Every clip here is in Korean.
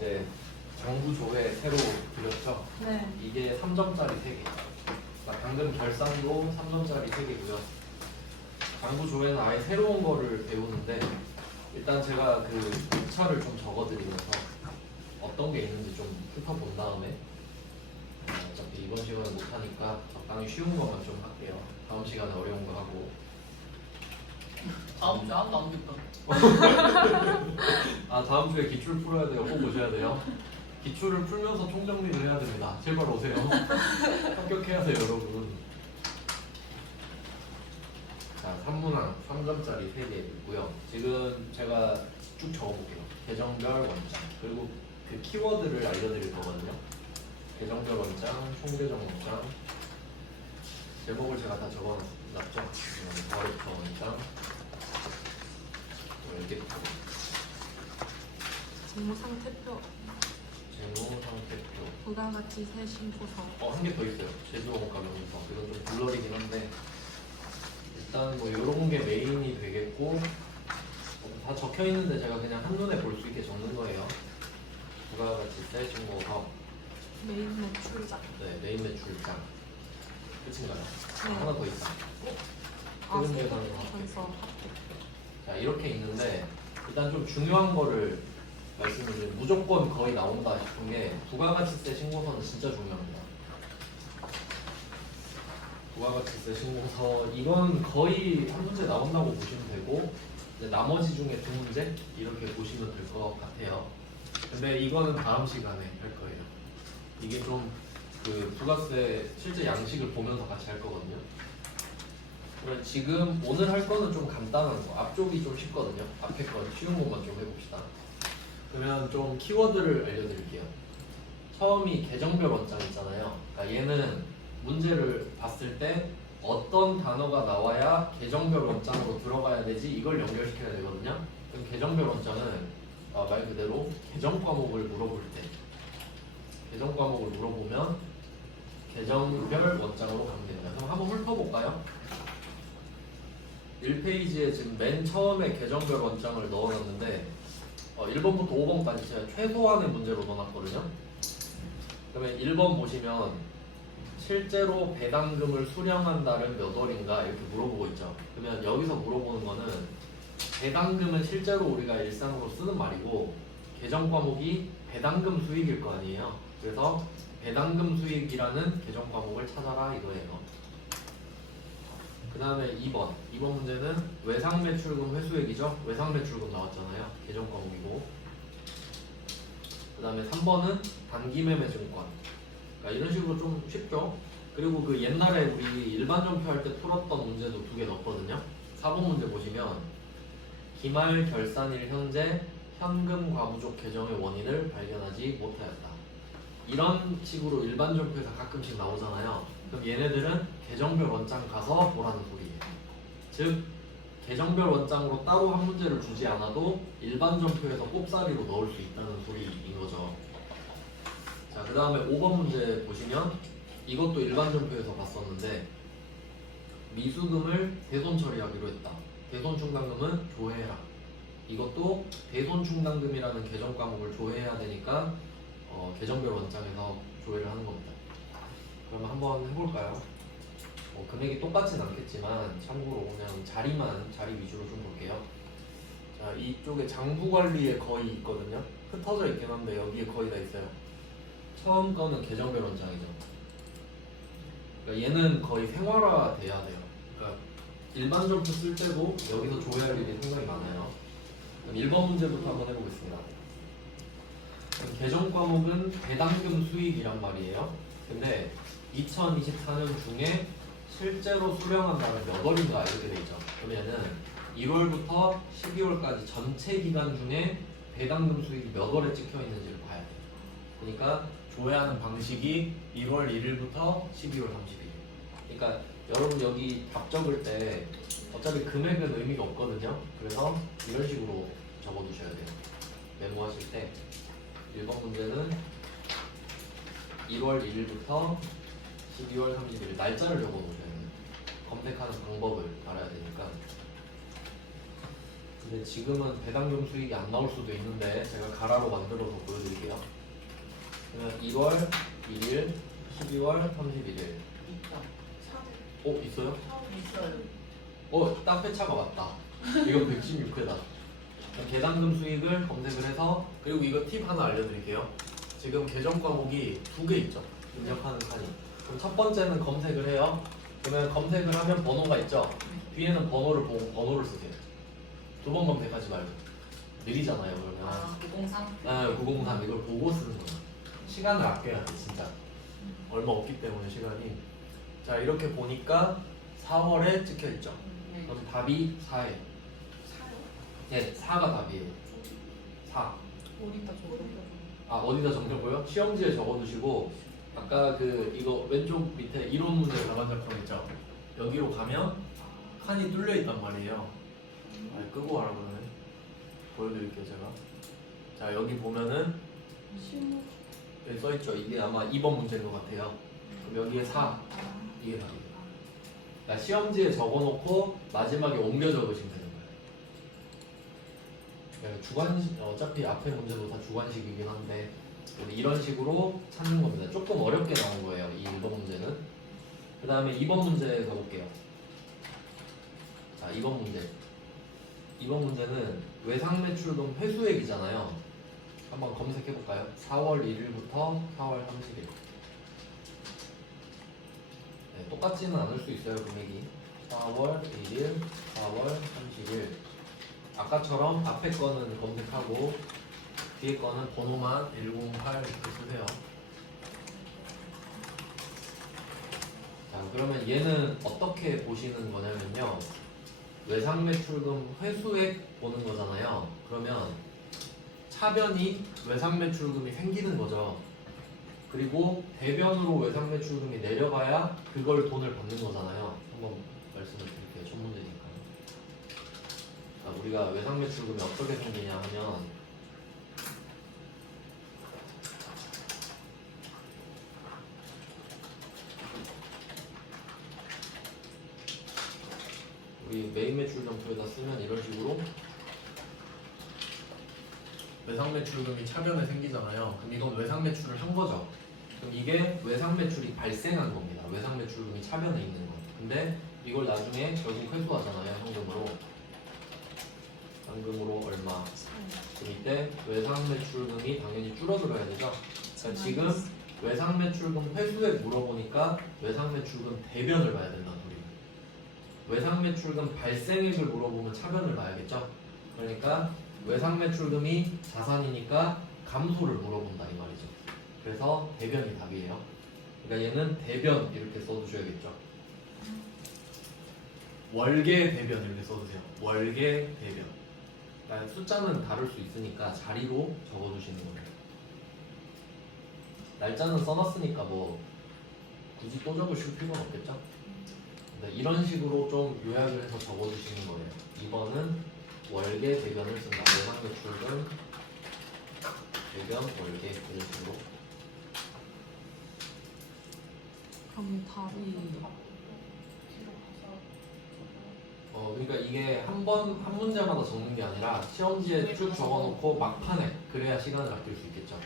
이제 정부 조회 새로 드렸죠? 네. 이게 3점짜리 3개. 방금 결산도 3점짜리 3개고요. 정부 조회는 아예 새로운 거를 배우는데 일단 제가 그 lecture를 좀 적어드리면서 어떤 게 있는지 좀 훑어본 다음에 어차피 이번 시간에 못하니까 적당히 쉬운 것만 좀 할게요. 다음 시간에 어려운 거 하고. 다음 주에 하나도 안 오겠다. 아, 다음 주에 기출 풀어야 돼요. 꼭 오셔야 돼요. 기출을 풀면서 총정리를 해야 됩니다. 제발 오세요. 합격해야 돼요, 여러분. 자, 3문항 3점짜리 3개 있고요. 지금 제가 쭉 적어볼게요. 계정별 원장 그리고 그 키워드를 알려드릴 거거든요. 계정별 원장, 총계정 원장 제목을 제가 다 적어놨죠. 거래처 원장 이렇게 재무 상태표, 재무 상태표 부가가치세 신고서. 한 개 더 있어요. 제조원가 명의서. 이건 좀 블러리긴 한데 일단 뭐 이런 게 메인이 되겠고 다 적혀 있는데 제가 그냥 한눈에 볼 수 있게 적는 거예요. 부가가치세 신고서, 메인 매출자. 네, 메인 매출장. 끝인가요? 네. 하나 더 있다. 아, 세금 세금 계산 계산서 합계. 자, 이렇게 있는데 일단 좀 중요한 거를 말씀드리면 무조건 거의 나온다 싶은 게 부가가치세 신고서는 진짜 중요합니다. 부가가치세 신고서 이건 거의 한 문제 나온다고 보시면 되고 이제 나머지 중에 두 문제 이렇게 보시면 될 것 같아요. 근데 이거는 다음 시간에 할 거예요. 이게 좀 그 부가세 실제 양식을 보면서 같이 할 거거든요. 그럼 지금 오늘 할 거는 좀 간단한 거, 앞쪽이 좀 쉽거든요. 앞에 건 쉬운 것만 좀 해봅시다. 그러면 좀 키워드를 알려드릴게요. 처음이 계정별 원장 있잖아요. 그러니까 얘는 문제를 봤을 때 어떤 단어가 나와야 계정별 원장으로 들어가야 되지 이걸 연결시켜야 되거든요. 그럼 계정별 원장은 말 그대로 계정 과목을 물어볼 때 계정 과목을 물어보면 계정별 원장으로 가면 됩니다. 그럼 한번 훑어볼까요? 1페이지에 지금 맨 처음에 계정별 원장을 넣어놨는데 1번부터 5번까지 제가 최소한의 문제로 넣어놨거든요. 그러면 1번 보시면 실제로 배당금을 수령한 달은 몇 월인가 이렇게 물어보고 있죠. 그러면 여기서 물어보는 거는 배당금은 실제로 우리가 일상으로 쓰는 말이고 계정 과목이 배당금 수익일 거 아니에요. 그래서 배당금 수익이라는 계정 과목을 찾아라 이거예요. 그 다음에 2번 문제는 외상매출금 회수액이죠. 외상매출금 나왔잖아요. 계정 과목이고. 그 다음에 3번은 단기매매증권. 그러니까 이런 식으로 좀 쉽죠. 그리고 그 옛날에 우리 일반 전표 할 때 풀었던 문제도 2개 넣었거든요. 4번 문제 보시면 기말 결산일 현재 현금 과부족 계정의 원인을 발견하지 못하였다. 이런 식으로 일반 전표에서 가끔씩 나오잖아요. 그럼 얘네들은 계정별 원장 가서 보라는 소리예요. 즉 계정별 원장으로 따로 한 문제를 주지 않아도 일반 전표에서 꼽사리로 넣을 수 있다는 소리인 거죠. 자, 그 다음에 5번 문제 보시면 이것도 일반 전표에서 봤었는데 미수금을 대손 처리하기로 했다. 대손 충당금은 조회해라. 이것도 대손 충당금이라는 계정 과목을 조회해야 되니까 계정별 원장에서 조회를 하는 겁니다. 그럼 한번 해볼까요? 금액이 똑같진 않겠지만 참고로 그냥 자리 위주로 좀 볼게요. 자, 이쪽에 장부관리에 거의 있거든요. 흩어져 있긴 한데 여기에 거의 다 있어요. 처음 거는 계정별 원장이죠. 그러니까 얘는 거의 생활화 돼야 돼요. 그러니까 일반 점표 쓸 때도 여기서 조회할 일이 상당히 많아요. 그럼 1번 문제부터 한번 해보겠습니다. 그럼 계정 과목은 배당금 수익이란 말이에요. 근데 2024년 중에 실제로 수령한 날은 몇 월인가 이렇게 돼 있죠. 그러면은 1월부터 12월까지 전체 기간 중에 배당금 수익이 몇 월에 찍혀 있는지를 봐야 돼요. 그러니까 조회하는 방식이 1월 1일부터 12월 30일. 그러니까 여러분 여기 답 적을 때 어차피 금액은 의미가 없거든요. 그래서 이런 식으로 적어두셔야 돼요. 메모하실 때 1번 문제는 1월 1일부터 12월 30일 날짜를 적어놓으셔야 돼요. 검색하는 방법을 알아야 되니까. 근데 지금은 배당금 수익이 안 나올 수도 있는데 제가 가라로 만들어서 보여드릴게요. 그러면 1월 1일, 12월 31일. 있다. 있어요? 있어요. 딱 회차가 맞다. 이거 116회다. 계산금 수익을 검색을 해서, 그리고 이거 팁 하나 알려드릴게요. 지금 계정 과목이 2개 있죠. 입력하는 칸이. 그럼 첫 번째는 검색을 해요. 그러면 검색을 하면 번호가 있죠. 뒤에는 번호를 보고 번호를 쓰세요. 2번 검색하지 말고. 느리잖아요, 그러면. 아, 903? 네, 903 이걸 보고 쓰는 거야. 시간을 아껴야 돼, 진짜. 얼마 없기 때문에 시간이. 자, 이렇게 보니까 4월에 찍혀 있죠. 네. 그럼 답이 4예요. 사요? 네, 4가 답이에요. 4. 어디다 적어? 어디다 적냐고요? 시험지에 적어두시고, 아까 이거 왼쪽 밑에 이론 문제 자반작성 있죠? 여기로 가면 칸이 뚫려 있단 말이에요. 끄고 가라 그러네. 보여드릴게요, 제가. 자, 여기 보면은 여기 써있죠? 이게 아마 2번 문제인 것 같아요. 그럼 여기에 4. 이게 답이에요. 그러니까 시험지에 적어놓고 마지막에 옮겨 적으시면 되는 거예요. 주관식, 어차피 앞에 문제도 다 주관식이긴 한데 이런 식으로 찾는 겁니다. 조금 어렵게 나온 거예요, 이 1번 문제는. 그 다음에 2번 문제 가볼게요. 자, 2번 문제. 2번 문제는 외상매출금 회수액이잖아요. 한번 검색해볼까요? 4월 1일부터 4월 30일. 네, 똑같지는 않을 수 있어요, 금액이. 4월 1일, 4월 30일. 아까처럼 앞에 거는 검색하고 뒤에 거는 번호만 108 이렇게 쓰세요. 자, 그러면 얘는 어떻게 보시는 거냐면요. 외상매출금 회수액 보는 거잖아요. 그러면 차변이 외상매출금이 생기는 거죠. 그리고 대변으로 외상매출금이 내려가야 그걸 돈을 받는 거잖아요. 한번 말씀을 드릴게요. 첫 문제니까. 자, 우리가 외상매출금이 어떻게 생기냐 하면 우리 메인 매출 점표에다 쓰면 이런 식으로 외상 매출금이 차변에 생기잖아요. 그럼 이건 외상 매출을 한 거죠. 그럼 이게 외상 매출이 발생한 겁니다. 외상 매출금이 차변에 있는 거. 근데 이걸 나중에 결국 회수하잖아요. 현금으로. 현금으로 얼마. 그럼 이때 외상 매출금이 당연히 줄어들어야 되죠. 그러니까 지금 외상 매출금 회수액 물어보니까 외상 매출금 대변을 봐야 된다. 외상 매출금 발생액을 물어보면 차변을 봐야겠죠. 그러니까 외상 매출금이 자산이니까 감소를 물어본다 이 말이죠. 그래서 대변이 답이에요. 그러니까 얘는 대변 이렇게 써두셔야겠죠. 월계 대변 이렇게 써주세요. 월계 대변. 그러니까 숫자는 다를 수 있으니까 자리로 적어두시는 거예요. 날짜는 써놨으니까 뭐 굳이 또 적으실 필요는 없겠죠. 네, 이런 식으로 좀 요약을 해서 적어주시는 거예요. 2번은 월계 대변을 쓴다. 외상 매출금 대변 월계 이런 식으로. 그럼 답이 그러니까 이게 한 문제마다 적는 게 아니라 시험지에 쭉 적어놓고 막판에 그래야 시간을 아낄 수 있겠죠.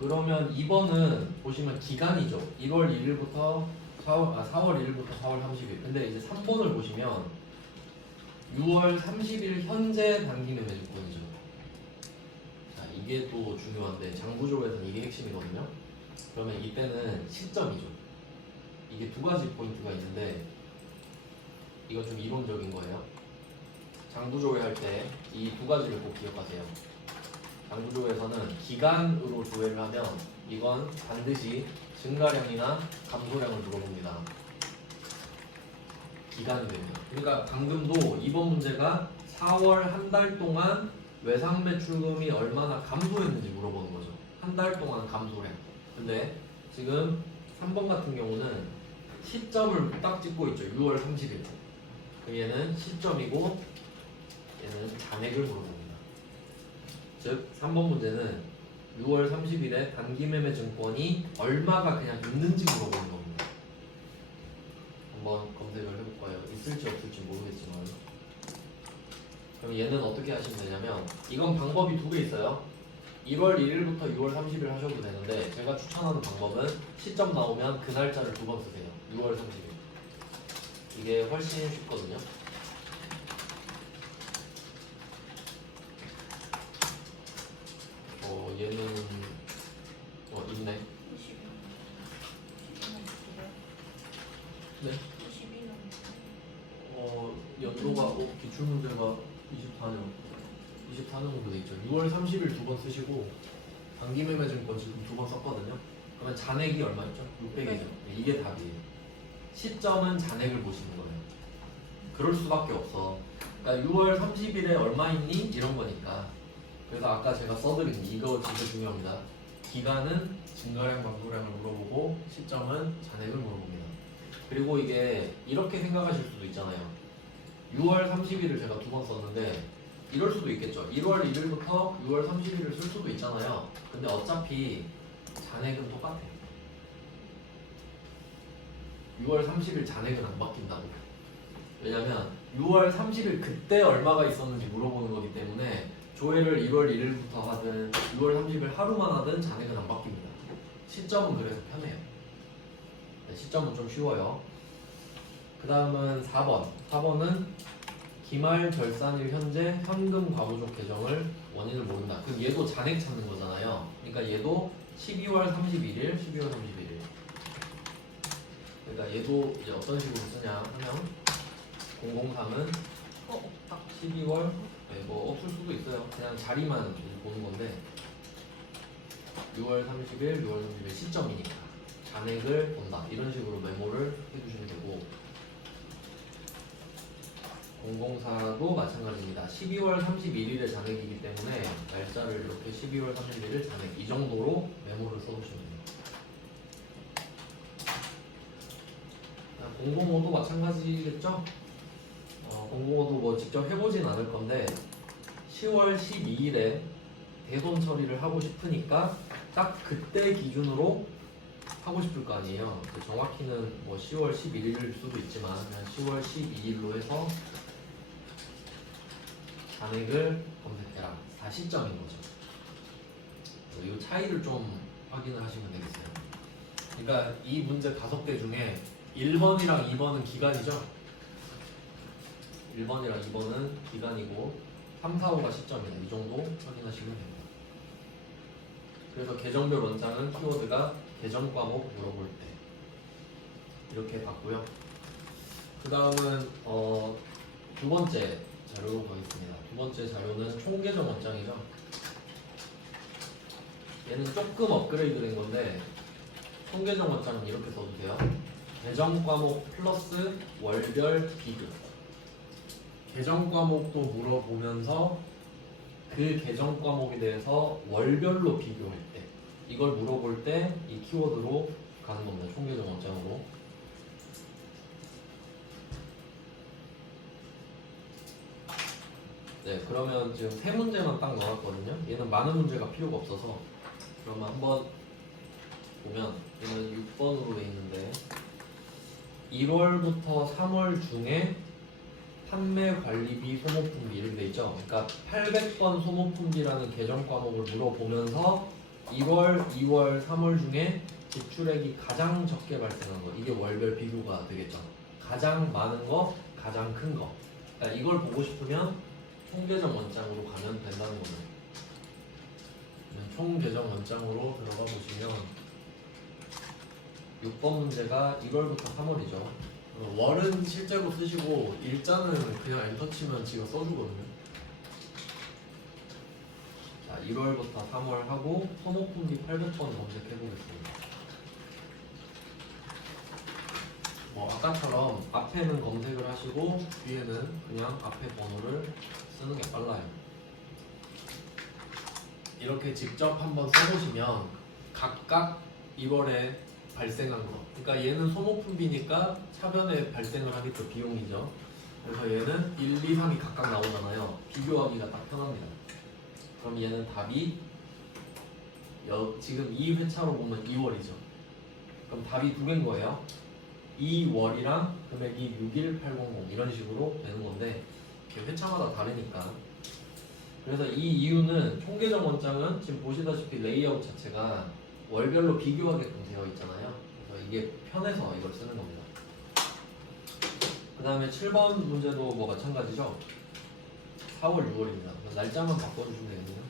그러면 2번은 보시면 기간이죠. 1월 1일부터 4월 1일부터 4월 30일. 근데 이제 3번을 보시면 6월 30일 현재 단기 매매 조건이죠. 자, 이게 또 중요한데 장부조에서는 이게 핵심이거든요. 그러면 이때는 시점이죠. 이게 두 가지 포인트가 있는데 이건 좀 이론적인 거예요. 장부조회 할 때 이 두 가지를 꼭 기억하세요. 장부조회에서는 기간으로 조회를 하면 이건 반드시 증가량이나 감소량을 물어봅니다. 기간이 됩니다. 그러니까 방금도 이번 문제가 4월 한 달 동안 외상 매출금이 얼마나 감소했는지 물어보는 거죠. 한 달 동안 감소량. 근데 지금 3번 같은 경우는 시점을 딱 찍고 있죠. 6월 30일. 그럼 얘는 시점이고 얘는 잔액을 물어봅니다. 즉 3번 문제는 6월 30일에 단기 매매 증권이 얼마가 그냥 있는지 물어보는 겁니다. 한번 검색을 해볼까요? 있을지 없을지 모르겠지만 그럼 얘는 어떻게 하시면 되냐면 이건 방법이 두 개 있어요. 1월 1일부터 6월 30일 하셔도 되는데 제가 추천하는 방법은 시점 나오면 그 날짜를 두 번 쓰세요. 6월 30일. 이게 훨씬 쉽거든요. 얘는 있네. 22년. 네. 22년. 연도가 기출 문제가 24년 정도 돼 있죠. 6월 30일 두 번 쓰시고 단기매매증권 지금 두 번 썼거든요. 그러면 잔액이 얼마 있죠? 600이죠. 이게 답이에요. 시점은 잔액을 보시는 거예요. 그럴 수밖에 없어. 그러니까 6월 30일에 얼마 있니? 이런 거니까. 그래서 아까 제가 써드린 이거 진짜 중요합니다. 기간은 증가량, 감소량을 물어보고 시점은 잔액을 물어봅니다. 그리고 이게 이렇게 생각하실 수도 있잖아요. 6월 30일을 제가 두 번 썼는데 이럴 수도 있겠죠. 1월 1일부터 6월 30일을 쓸 수도 있잖아요. 근데 어차피 잔액은 똑같아요. 6월 30일 잔액은 안 바뀐다고. 왜냐면 6월 30일 그때 얼마가 있었는지 물어보는 거기 때문에 조회를 1월 1일부터 하든 6월 30일 하루만 하든 잔액은 안 바뀝니다. 시점은 그래서 편해요. 네, 시점은 좀 쉬워요. 그 다음은 4번. 4번은 기말 결산일 현재 현금 과부족 계정을 원인을 모른다. 그럼 얘도 잔액 찾는 거잖아요. 그러니까 얘도 12월 31일, 12월 31일. 그러니까 얘도 이제 어떤 식으로 쓰냐 하면 003은 없다. 12월 뭐 없을 수도 있어요. 그냥 자리만 보는 건데 6월 30일, 6월 30일 시점이니까 잔액을 본다. 이런 식으로 메모를 해주시면 되고 004도 마찬가지입니다. 12월 31일에 잔액이기 때문에 날짜를 이렇게 12월 31일 잔액 이 정도로 메모를 써주시면 됩니다. 005도 마찬가지겠죠? 005도 뭐 직접 해보진 않을 건데 10월 12일에 대손 처리를 하고 싶으니까 딱 그때 기준으로 하고 싶을 거 아니에요. 정확히는 뭐 10월 11일일 수도 있지만 그냥 10월 12일로 해서 잔액을 검색해라. 다 시점인 거죠. 이 차이를 좀 확인을 하시면 되겠어요. 그러니까 이 문제 5개 중에 1번이랑 2번은 기간이죠. 1번이랑 2번은 기간이고 3, 4, 5가 시점이다. 이 정도 확인하시면 됩니다. 그래서 계정별 원장은 키워드가 계정 과목 물어볼 때 이렇게 봤고요. 그 다음은 두 번째 자료로 가겠습니다. 두 번째 자료는 총계정 원장이죠. 얘는 조금 업그레이드 된 건데 총계정 원장은 이렇게 써주세요. 계정 과목 플러스 월별 비교. 계정 과목도 물어보면서 그 계정 과목에 대해서 월별로 비교할 때 이걸 물어볼 때 이 키워드로 가는 겁니다. 총계정 원장으로. 네, 그러면 지금 3문제만 딱 나왔거든요. 얘는 많은 문제가 필요가 없어서 그러면 한번 보면 얘는 6번으로 돼 있는데 1월부터 3월 중에 판매 관리비 소모품비 이렇게 돼 있죠. 그러니까 800번 소모품비라는 계정 과목을 물어보면서 1월, 2월, 3월 중에 지출액이 가장 적게 발생한 거 이게 월별 비교가 되겠죠. 가장 많은 거, 가장 큰 거. 그러니까 이걸 보고 싶으면 총계정 원장으로 가면 된다는 거예요. 총계정 원장으로 들어가 보시면 6번 문제가 1월부터 3월이죠. 월은 실제로 쓰시고 일자는 그냥 엔터 치면 지가 써주거든요. 자, 1월부터 3월 하고 소모품비 800번 검색해 보겠습니다. 뭐 아까처럼 앞에는 검색을 하시고 뒤에는 그냥 앞에 번호를 쓰는 게 빨라요. 이렇게 직접 한번 써보시면 각각 2월에 발생한 거. 그러니까 얘는 소모품비니까 차변에 발생을 하겠죠. 비용이죠. 그래서 얘는 1, 2, 3이 각각 나오잖아요. 비교하기가 딱 편합니다. 그럼 얘는 답이 지금 이 회차로 보면 2월이죠. 그럼 답이 두 개인 거예요. 2월이랑 금액이 61800 이런 식으로 되는 건데 이렇게 회차마다 다르니까. 그래서 이 이유는 총계적 원장은 지금 보시다시피 레이아웃 자체가 월별로 비교하게끔 되어 있잖아요. 그래서 이게 편해서 이걸 쓰는 겁니다. 그 다음에 7번 문제도 뭐 마찬가지죠. 4월, 6월입니다. 날짜만 바꿔주시면 되겠네요.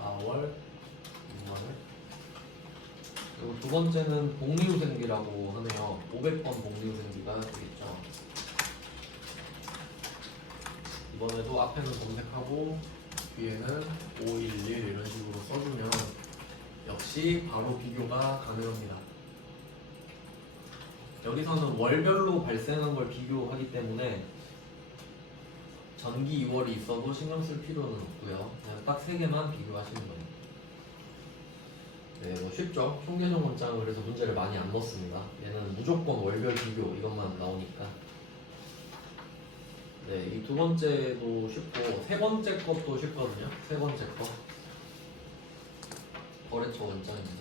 4월, 6월. 그리고 두 번째는 복리후생비라고 하네요. 500번 복리후생비가 되겠죠. 이번에도 앞에는 검색하고 뒤에는 511 이런 식으로 써주면 역시 바로 비교가 가능합니다. 여기서는 월별로 발생한 걸 비교하기 때문에 전기 6월이 있어도 신경 쓸 필요는 없고요. 그냥 딱 3개만 비교하시는 거예요. 네, 뭐 쉽죠? 총계적 원장은 그래서 문제를 많이 안 넣습니다. 얘는 무조건 월별 비교 이것만 나오니까. 네, 이 두 번째도 쉽고 세 번째 것도 쉽거든요. 세 번째 거 거래처 원장입니다.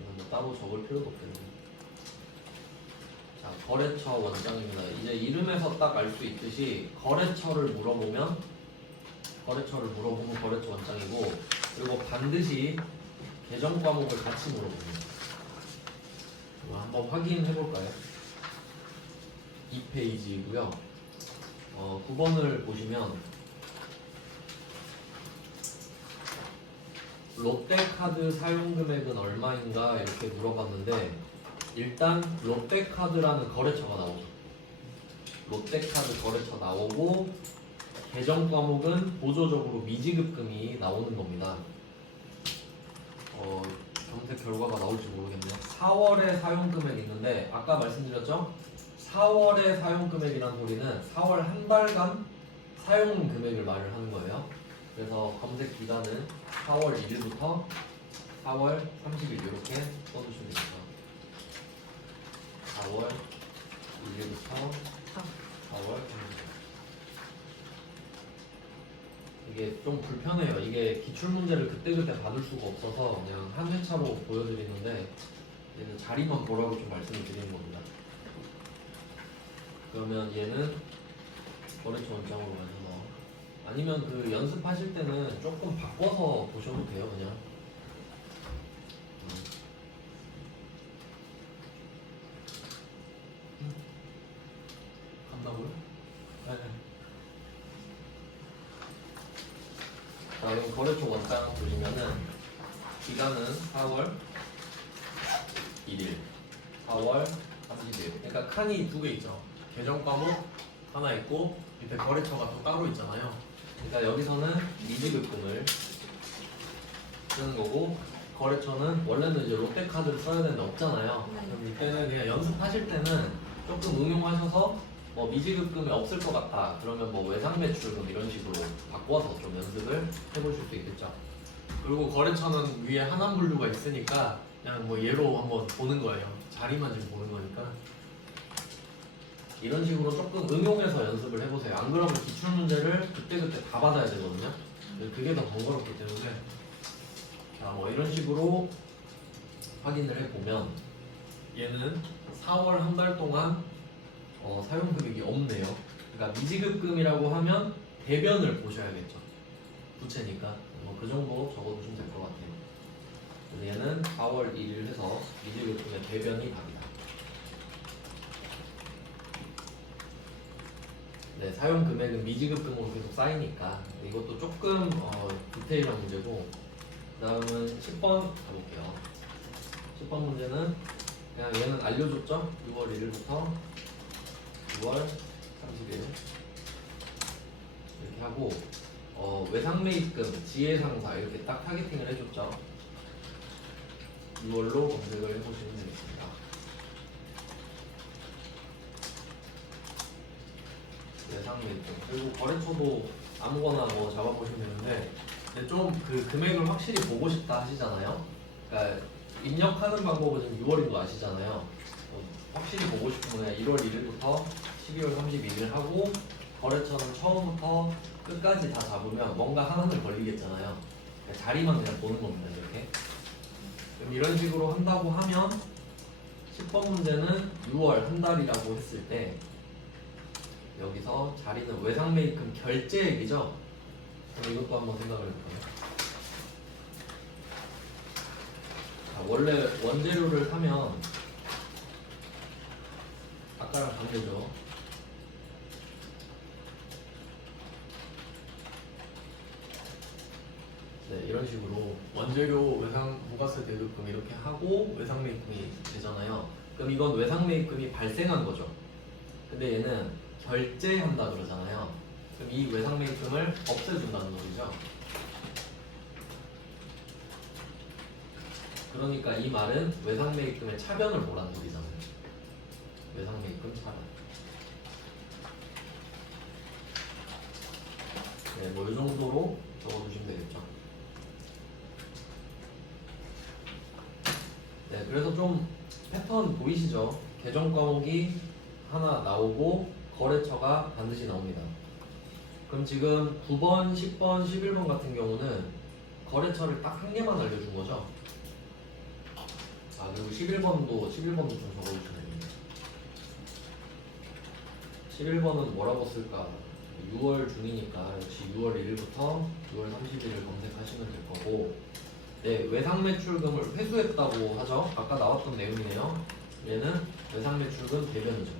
이건 뭐 따로 적을 필요도 없겠네요. 자, 거래처 원장입니다. 이제 이름에서 딱 알 수 있듯이 거래처를 물어보면 거래처 원장이고, 그리고 반드시 계정 과목을 같이 물어봅니다. 한번 확인해 볼까요? 2페이지고요. 9번을 보시면 롯데카드 사용금액은 얼마인가 이렇게 물어봤는데, 일단 롯데카드라는 거래처가 나오죠. 롯데카드 거래처 나오고 계정 과목은 보조적으로 미지급금이 나오는 겁니다. 검색 결과가 나올지 모르겠네요. 4월에 사용금액이 있는데 아까 말씀드렸죠? 4월의 사용금액이란 소리는 4월 한 달간 사용 금액을 말을 하는 거예요. 그래서 검색 기간은 4월 1일부터 4월 30일 이렇게 써주시면 됩니다. 4월 1일부터 4월 30일. 이게 좀 불편해요. 이게 기출문제를 그때그때 받을 수가 없어서 그냥 한 회차로 보여드리는데, 얘는 자리만 보라고 좀 말씀을 드리는 겁니다. 그러면 얘는 거래처 원장으로 가셔서, 아니면 그 연습하실 때는 조금 바꿔서 보셔도 돼요. 그냥 간다고요? 네. 자, 여기 거래처 원장 보시면은 기간은 4월 1일, 4월 30일. 그러니까 칸이 두 개 있죠. 계정 과목 하나 있고 밑에 거래처가 또 따로 있잖아요. 그러니까 여기서는 미지급금을 쓰는 거고, 거래처는 원래는 이제 롯데카드를 써야 되는데 없잖아요. 네. 그럼 이때는 그냥 연습하실 때는 조금 응용하셔서 뭐 미지급금이 없을 것 같다 그러면 뭐 외상매출금 이런 식으로 바꿔서 좀 연습을 해보실 수 있겠죠. 그리고 거래처는 위에 하나분류가 있으니까 그냥 뭐 얘로 한번 보는 거예요. 자리만 지금 보는 거니까 이런 식으로 조금 응용해서 연습을 해보세요. 안 그러면 기출문제를 그때그때 다 받아야 되거든요. 그게 더 번거롭기 때문에, 자, 뭐 이런 식으로 확인을 해보면 얘는 4월 한 달 동안 사용금액이 없네요. 그러니까 미지급금이라고 하면 대변을 보셔야겠죠. 부채니까 뭐 그 정도 적어두시면 될 것 같아요. 그래서 얘는 4월 1일 해서 미지급금의 대변이 답니다. 네, 사용금액은 미지급금으로 계속 쌓이니까 이것도 조금 디테일한 문제고, 그 다음은 10번 가볼게요. 10번 문제는 그냥 얘는 알려줬죠? 6월 1일부터 6월 30일 이렇게 하고, 외상매입금, 지혜상사 이렇게 딱 타겟팅을 해줬죠. 6월로 검색을 해보시면 되겠습니다. 외상매입금, 그리고 거래처도 아무거나 뭐 잡아보시면 되는데, 근데 좀 그 금액을 확실히 보고 싶다 하시잖아요. 그러니까 입력하는 방법은 지금 6월인 거 아시잖아요. 확실히 보고 싶으면 1월 1일부터 12월 31일 하고, 거래처는 처음부터 끝까지 다 잡으면 뭔가 하나는 걸리겠잖아요. 그러니까 자리만 그냥 보는 겁니다. 이렇게. 그럼 이런 식으로 한다고 하면 10번 문제는 6월 한 달이라고 했을 때 여기서 자리는 외상매입금 결제액이죠. 그럼 이것도 한번 생각을 해볼까요? 자, 원래 원재료를 사면 아까랑 반대죠. 네, 이런 식으로 원재료 외상 부가세 대급금 이렇게 하고 외상매입금이 되잖아요. 그럼 이건 외상매입금이 발생한 거죠. 근데 얘는 결제한다 그러잖아요. 그럼 이 외상매입금을 없애준다는 소리죠. 그러니까 이 말은 외상매입금의 차변을 보란 소리잖아요. 외상매입금 차변. 네, 뭐 이 정도로 적어두시면 되겠죠. 네, 그래서 좀 패턴 보이시죠? 계정 과목이 하나 나오고 거래처가 반드시 나옵니다. 그럼 지금 9번, 10번, 11번 같은 경우는 거래처를 딱 한 개만 알려준 거죠. 아, 그리고 11번도 좀 적어주시면 됩니다. 11번은 뭐라고 쓸까? 6월 중이니까 역시 6월 1일부터 6월 30일을 검색하시면 될 거고, 네, 외상매출금을 회수했다고 하죠. 아까 나왔던 내용이네요. 얘는 외상매출금 대변이죠.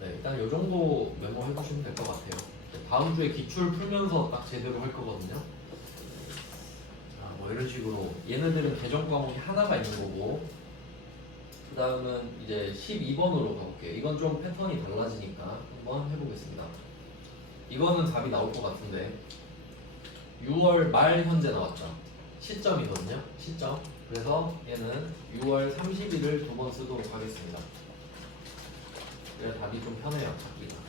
네, 일단 이 정도 메모해 주시면 될 것 같아요. 다음 주에 기출 풀면서 딱 제대로 할 거거든요. 자, 뭐 이런 식으로 얘네들은 계정 과목이 하나가 있는 거고, 그 다음은 이제 12번으로 가볼게요. 이건 좀 패턴이 달라지니까 한번 해보겠습니다. 이거는 답이 나올 것 같은데 6월 말 현재 나왔죠. 시점이거든요. 시점. 그래서 얘는 6월 30일을 두 번 쓰도록 하겠습니다. 그래야 답이 좀 편해요, 찾기가.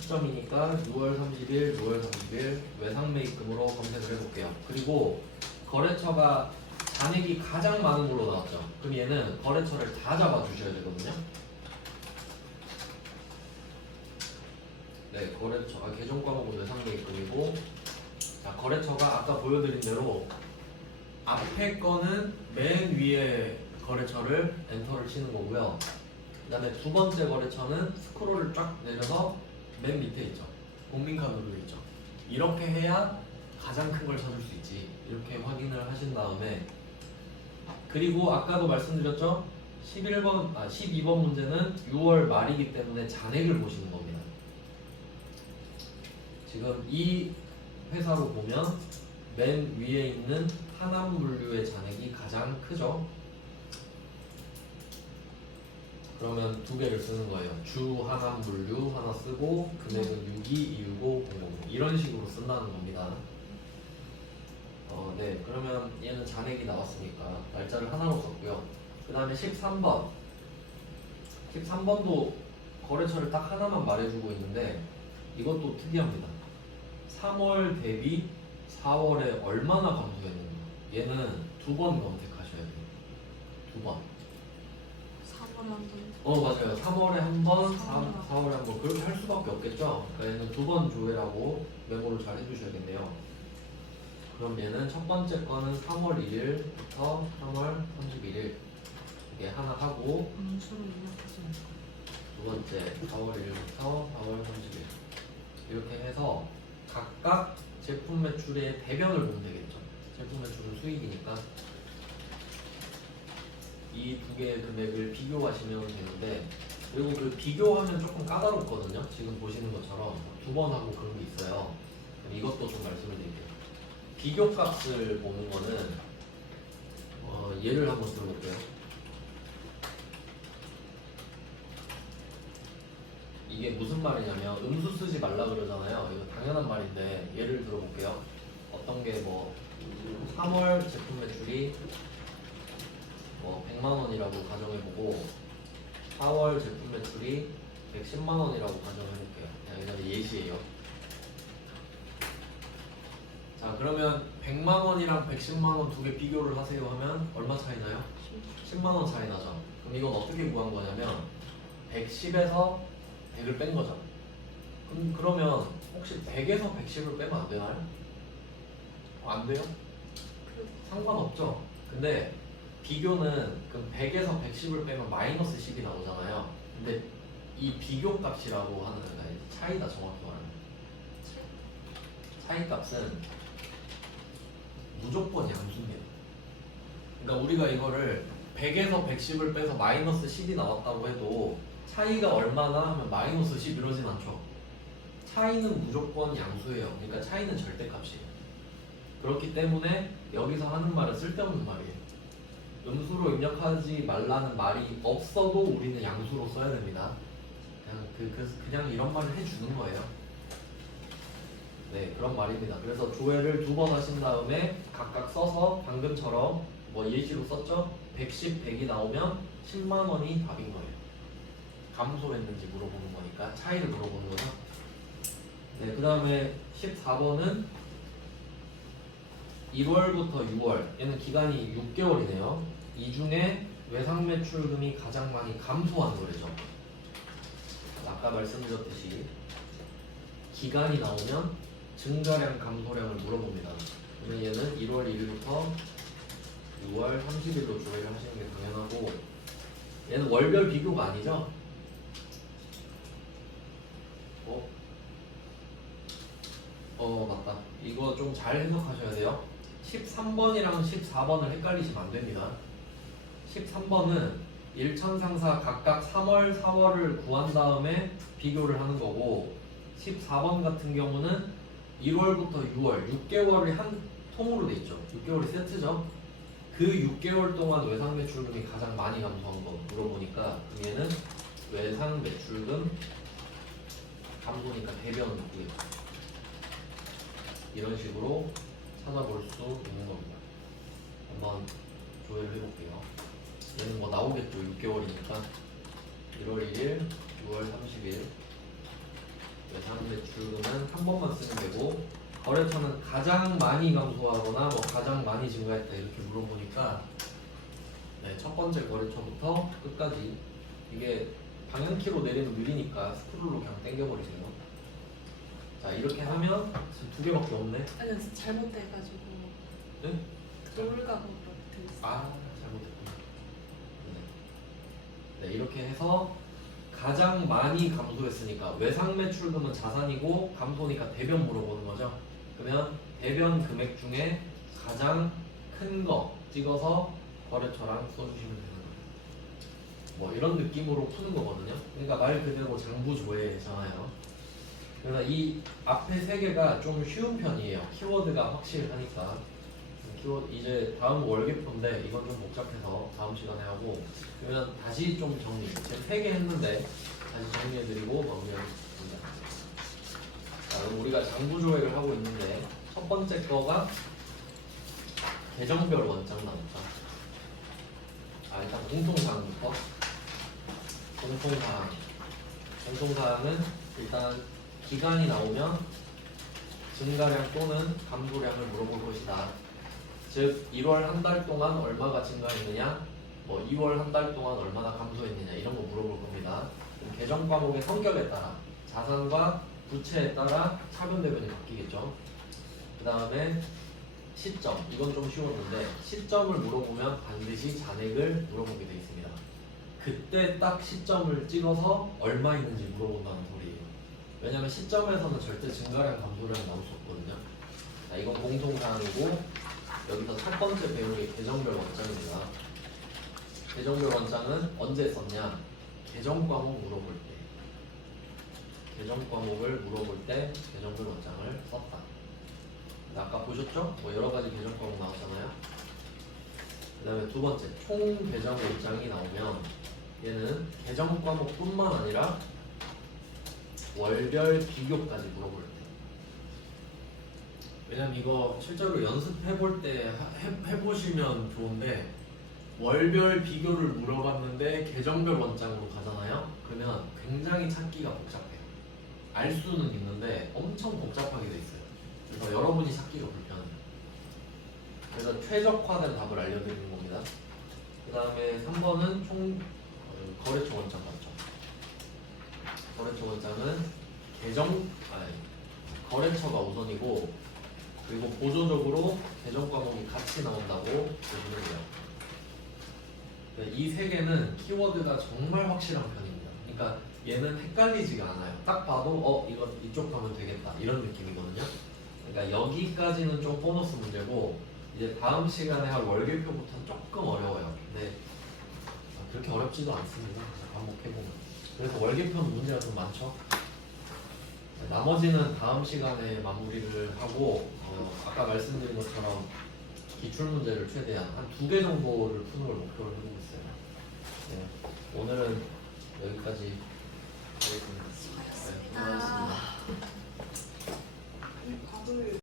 시점이니까 6월 30일, 6월 30일 외상매입금으로 검색을 해볼게요. 그리고 거래처가 잔액이 가장 많은 걸로 나왔죠. 그럼 얘는 거래처를 다 잡아주셔야 되거든요. 네, 거래처, 계정 과목은 외상매입금이고, 자, 거래처가 아까 보여드린 대로 앞에 거는 맨 위에 거래처를 엔터를 치는 거고요. 그 다음에 두 번째 거래처는 스크롤을 쫙 내려서 맨 밑에 있죠. 공민카드로 있죠. 이렇게 해야 가장 큰 걸 찾을 수 있지. 이렇게 확인을 하신 다음에, 그리고 아까도 말씀드렸죠. 12번 문제는 6월 말이기 때문에 잔액을 보시는 겁니다. 지금 이 회사로 보면 맨 위에 있는 하남물류의 잔액이 가장 크죠. 그러면 두 개를 쓰는 거예요. 주 하남물류 하나 쓰고 금액은 62, 265, 00 이런 식으로 쓴다는 겁니다. 네, 그러면 얘는 잔액이 나왔으니까 날짜를 하나로 썼고요. 그 다음에 13번. 13번도 거래처를 딱 하나만 말해주고 있는데 이것도 특이합니다. 3월 대비 4월에 얼마나 감소했는가. 얘는 두 번 검색하셔야 돼요. 두 번. 3월에 한 번. 맞아요. 3월에 한 번, 4월에 한 번. 그렇게 할 수밖에 없겠죠. 그러니까 얘는 두 번 조회라고 메모를 잘 해주셔야겠네요. 그럼 얘는 첫 번째 거는 3월 1일부터 3월 31일 이게 하나 하고, 수로 입력하시면 돼요. 두 번째 4월 1일부터 4월 30일 이렇게 해서 각각 제품 매출의 대변을 보면 되겠죠. 제품 매출은 수익이니까 이 두 개의 금액을 비교하시면 되는데, 그리고 그 비교하면 조금 까다롭거든요. 지금 보시는 것처럼 두 번 하고 그런 게 있어요. 그럼 이것도 좀 말씀을 드릴게요. 비교값을 보는 거는 예를 한번 들어볼게요. 이게 무슨 말이냐면 음수 쓰지 말라 그러잖아요. 이거 당연한 말인데 예를 들어볼게요. 어떤 게 뭐 3월 제품 매출이 뭐 100만 원이라고 가정해보고 4월 제품 매출이 110만 원이라고 가정해볼게요. 이건 예시예요. 자, 그러면 100만 원이랑 110만 원 두 개 비교를 하세요 하면 얼마 차이 나요? 10만 원 차이 나죠. 그럼 이건 어떻게 구한 거냐면 110에서 100을 뺀 거죠. 그러면 혹시 100에서 110을 빼면 안 되나요? 안 돼요? 상관없죠. 근데 비교는 그럼 100에서 110을 빼면 마이너스 10이 나오잖아요. 근데 이 비교 값이라고 하는 거가 차이다 정확히 말하면. 차이 값은 무조건 양수입니다. 그러니까 우리가 이거를 100에서 110을 빼서 마이너스 10이 나왔다고 해도 차이가 얼마나 하면 마이너스 10 이러진 않죠. 차이는 무조건 양수예요. 그러니까 차이는 절대값이에요. 그렇기 때문에 여기서 하는 말은 쓸데없는 말이에요. 음수로 입력하지 말라는 말이 없어도 우리는 양수로 써야 됩니다. 그냥 이런 말을 해주는 거예요. 네, 그런 말입니다. 그래서 조회를 2번 하신 다음에 각각 써서 방금처럼 뭐 예시로 썼죠? 110, 100이 나오면 10만 원이 답인 거예요. 감소했는지 물어보는 거니까 차이를 물어보는 거죠. 네, 그 다음에 14번은 1월부터 6월, 얘는 기간이 6개월이네요. 이 중에 외상 매출금이 가장 많이 감소한 거래죠. 아까 말씀드렸듯이 기간이 나오면 증가량, 감소량을 물어봅니다. 그러면 얘는 1월 1일부터 6월 30일로 조회를 하시는 게 당연하고, 얘는 월별 비교가 아니죠? 맞다. 이거 좀 잘 해석하셔야 돼요. 13번이랑 14번을 헷갈리시면 안 됩니다. 13번은 일천상사 각각 3월, 4월을 구한 다음에 비교를 하는 거고, 14번 같은 경우는 1월부터 6월, 6개월이 한 통으로 돼 있죠. 6개월이 세트죠. 그 6개월 동안 외상 매출금이 가장 많이 감소한 거 물어보니까 얘는 외상 매출금 감소니까 대변 되겠죠. 이런 식으로 찾아볼 수 있는 겁니다. 한번 조회를 해볼게요. 얘는 뭐 나오겠죠. 6개월이니까 1월 1일, 6월 30일 외상 매출금은 한 번만 쓰면 되고, 거래처는 가장 많이 감소하거나 뭐 가장 많이 증가했다 이렇게 물어보니까 네, 첫 번째 거래처부터 끝까지, 이게 방향키로 내리면 느리니까 스크롤로 그냥 당겨버리세요. 자, 이렇게 하면 지금 2개밖에 없네. 아니 잘못돼가지고 네? 돌가고 그렇게 있어. 아, 잘못했구나. 네, 이렇게 해서 가장 많이 감소했으니까 외상 매출금은 자산이고 감소니까 대변 물어보는 거죠. 그러면 대변 금액 중에 가장 큰 거 찍어서 거래처랑 써주시면 되는 거예요. 뭐 이런 느낌으로 푸는 거거든요. 그러니까 말 그대로 장부조회잖아요. 그래서 이 앞에 3개가 좀 쉬운 편이에요. 키워드가 확실하니까. 키워드 이제 다음 월계표인데 이건 좀 복잡해서 다음 시간에 하고, 그러면 다시 좀 정리. 제가 3개 했는데 다시 정리해드리고 마무리하겠습니다. 자, 그럼 우리가 장부조회를 하고 있는데 첫 번째 거가 계정별 원장 나왔다. 일단 공통사항부터. 공통사항은 일단 기간이 나오면 증가량 또는 감소량을 물어볼 것이다. 즉 1월 한 달 동안 얼마가 증가했느냐, 뭐 2월 한 달 동안 얼마나 감소했느냐 이런 거 물어볼 겁니다. 그럼 계정 과목의 성격에 따라 자산과 부채에 따라 차변 대변이 바뀌겠죠. 그 다음에 시점, 이건 좀 쉬웠는데 시점을 물어보면 반드시 잔액을 물어보게 되어 있습니다. 그때 딱 시점을 찍어서 얼마 있는지 물어본다는 소리예요. 왜냐하면 시점에서는 절대 증가량, 감소량 나올 수 없거든요. 자, 이건 공통사항이고, 여기서 첫 번째 배우는 게 계정별 원장입니다. 계정별 원장은 언제 썼냐? 계정 과목 물어볼 때. 계정 과목을 물어볼 때 계정별 원장을 썼다. 아까 보셨죠? 뭐 여러 가지 계정 과목 나왔잖아요. 그 다음에 두 번째, 총 계정 일장이 나오면 얘는 계정 과목뿐만 아니라 월별 비교까지 물어볼 때. 왜냐면 이거 실제로 연습해볼 때 해보시면 좋은데, 월별 비교를 물어봤는데 계정별 원장으로 가잖아요. 그러면 굉장히 찾기가 복잡해요. 알 수는 있는데 엄청 복잡하게 돼 있어요. 그래서 여러분이 찾기가 불편해요. 그래서 최적화된 답을 알려드리는 겁니다. 그 다음에 3번은 거래처 원장 맞죠? 거래처 원장은 거래처가 우선이고, 그리고 보조적으로 계정 과목이 같이 나온다고 보시면 돼요. 이 세 개는 키워드가 정말 확실한 편입니다. 그러니까 얘는 헷갈리지가 않아요. 딱 봐도 이거 이쪽 가면 되겠다 이런 느낌이거든요. 그러니까 여기까지는 좀 보너스 문제고 이제 다음 시간에 할 월계표부터는 조금 어려워요. 근데 그렇게 어렵지도 않습니다. 반복해보면. 그래서 월계표는 문제가 좀 많죠. 나머지는 다음 시간에 마무리를 하고 아까 말씀드린 것처럼 기출 문제를 최대한 한 2개 정도를 푸는 걸 목표로 해보고 있어요. 네, 오늘은 여기까지 하겠습니다.